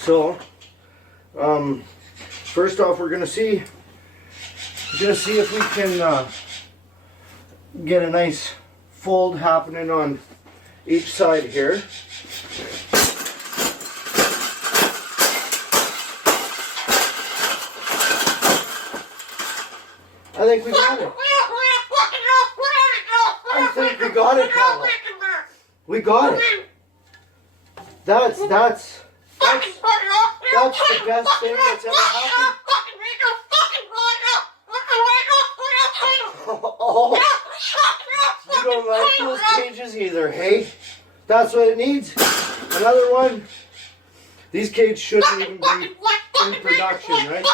So, first off, we're gonna see if we can get a nice fold happening on each side here. I think we got it. I think we got it, Pavel. We got it. That's the best thing that's ever happened. Oh, you don't like those cages either, hey? That's what it needs. Another one. These cages shouldn't even be in production, right?